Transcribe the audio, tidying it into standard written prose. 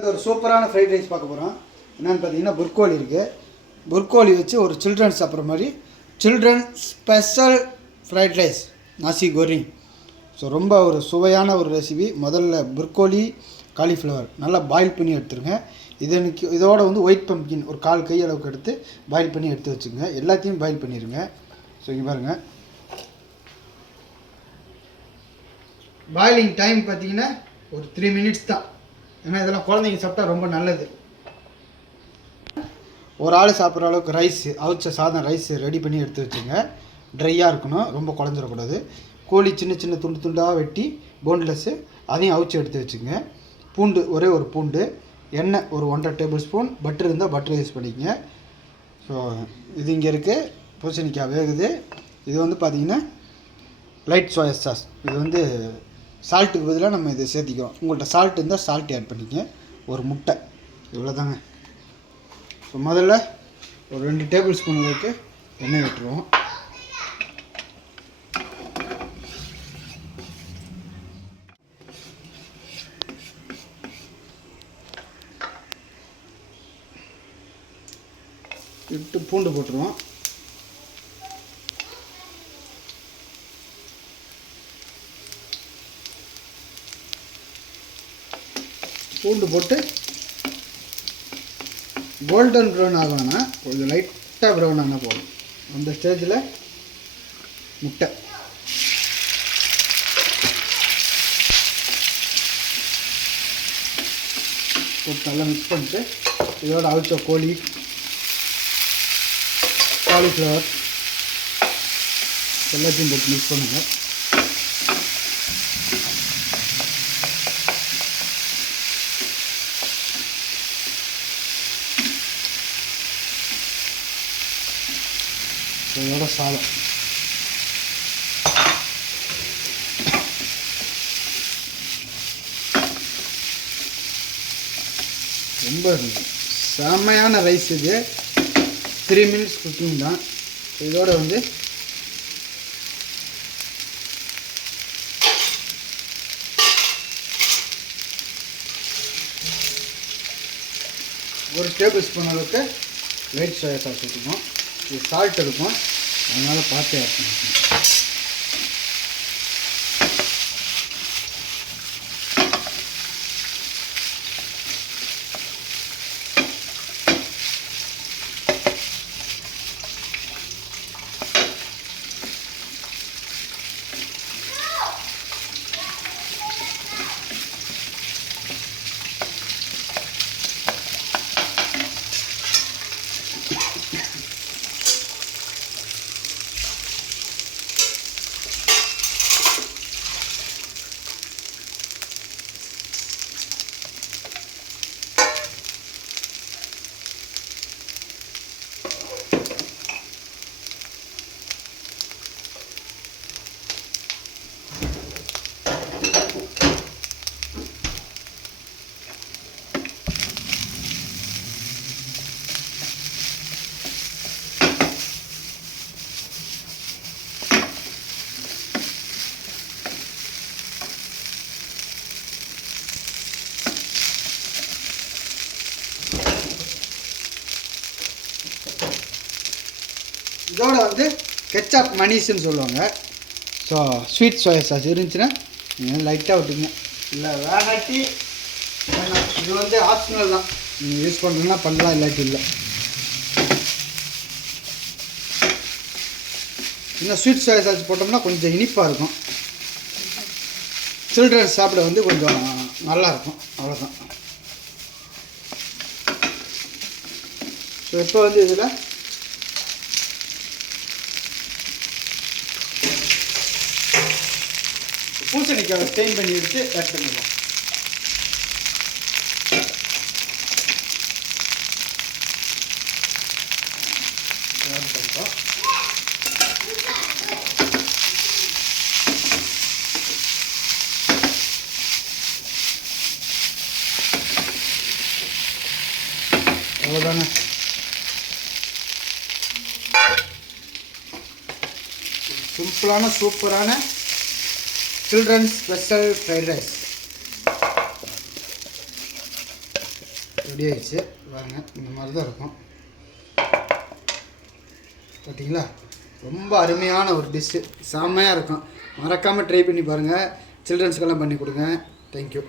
இந்த ஒரு சூப்பரான ஃப்ரைட் ரைஸ் பார்க்க போகிறோம். என்னென்னு பார்த்தீங்கன்னா புர்கோலி இருக்குது. புர்கோலி வச்சு ஒரு சில்ட்ரன்ஸ் சாப்பிட்ற மாதிரி சில்ட்ரன் ஸ்பெஷல் ஃப்ரைட் ரைஸ் நாசி கோரிங். ஸோ ரொம்ப ஒரு சுவையான ஒரு ரெசிபி. முதல்ல புர்கோலி காலிஃப்ளவர் நல்லா பாயில் பண்ணி எடுத்துருங்க. இதோட வந்து ஒயிட் பம்ப்கின் ஒரு 1/4 கை அளவுக்கு எடுத்து பாயில் பண்ணி எடுத்து வச்சுங்க. எல்லாத்தையும் பாயில் பண்ணிடுங்க. ஸோ இங்கே பாருங்கள், பாயிலிங் டைம் பார்த்தீங்கன்னா ஒரு 3 மினிட்ஸ் தான். ஏன்னா இதெல்லாம் குழந்தைங்க சாப்பிட்டா ரொம்ப நல்லது. ஒரு ஆள் சாப்பிட்ற அளவுக்கு ரைஸ், அவிச்ச சாதம் ரைஸ் ரெடி பண்ணி எடுத்து வச்சுங்க. ட்ரையாக இருக்கணும், ரொம்ப குழஞ்சிடக்கூடாது. கோழி சின்ன சின்ன துண்டு துண்டாக வெட்டி போன்லெஸ்ஸு அதையும் அவிச்சு எடுத்து வச்சுங்க. பூண்டு ஒரே ஒரு பூண்டு, எண்ணெய் ஒரு 1.5 டேபிள் ஸ்பூன், பட்டர் இருந்தால் பட்டர் யூஸ் பண்ணிக்கங்க. ஸோ இது இங்கே இருக்குது. பூசணிக்காய் வேகுது. இது வந்து பார்த்திங்கன்னா லைட் சோயா சாஸ். இது வந்து சால்ட்டுக்கு பதிலாக நம்ம இதை சேர்த்திக்கிறோம். உங்கள்கிட்ட சால்ட் இருந்தால் சால்ட் ஆட் பண்ணிக்கங்க. ஒரு முட்டை, இவ்வளோதாங்க. ஸோ முதல்ல ஒரு 2 டேபிள் ஸ்பூன் அளவுக்கு எண்ணெய் விட்டுருவோம். விட்டு பூண்டு போட்டுருவோம். பூண்டு போட்டு கோல்டன் ப்ரௌன் ஆகணும்னா கொஞ்சம் லைட்டாக ப்ரௌன் ஆனால் போதும். அந்த ஸ்டேஜில் முட்டை போட்டு நல்லா மிக்ஸ் பண்ணிட்டு இதோட அவிச்ச கோழி, காலிஃப்ளவர் எல்லாத்தையும் போட்டு மிக்ஸ் பண்ணுங்கள். இதோட சாதம் ரொம்ப செம்மையான ரைஸ். இது 3 மினிட்ஸ் குக்கிங் தான். இதோட வந்து ஒரு டேபிள் ஸ்பூன் அளவுக்கு லைட் சோயா சாஸ் ஊற்றிக்கணும். இது சால்ட் இருக்கும், அதனால் பார்த்து ஆட் பண்ணிக்கணும். இதோட வந்து கெச்சாப் மனீஸ்ன்னு சொல்லுவாங்க. ஸோ ஸ்வீட் சோயா சாஸ் இருந்துச்சுன்னா நீங்கள் லைட்டாக விட்டுங்க, இல்லை வேணாட்டி வேணாம். இது வந்து ஆப்ஷனல் தான், நீங்கள் யூஸ் பண்ணுறதுனா பண்ணலாம், இல்லாட்டி இல்லை. இன்னும் ஸ்வீட் சோயா சாஸ் போட்டோம்னா கொஞ்சம் இனிப்பாக இருக்கும். சில்ட்ரன்ஸ் சாப்பிட வந்து கொஞ்சம் நல்லாயிருக்கும், அவ்வளோதான். ஸோ இப்போ வந்து இதில் பூசணிக்காவை ஸ்டெயின் பண்ணி வச்சு ஆட் பண்ணிடுவோம். அவ்வளோதாங்க. சிம்பிளான சூப்பரான children's special fried rice. Ready ஆகிடுச்சு பாருங்கள். இந்த மாதிரி தான் இருக்கும் பார்த்தீங்களா. ரொம்ப அருமையான ஒரு டிஷ்ஷு, செம்மையாக இருக்கும். மறக்காமல் ட்ரை பண்ணி பாருங்கள். சில்ட்ரன்ஸ்க்கெல்லாம் பண்ணி கொடுங்க. தேங்க்யூ.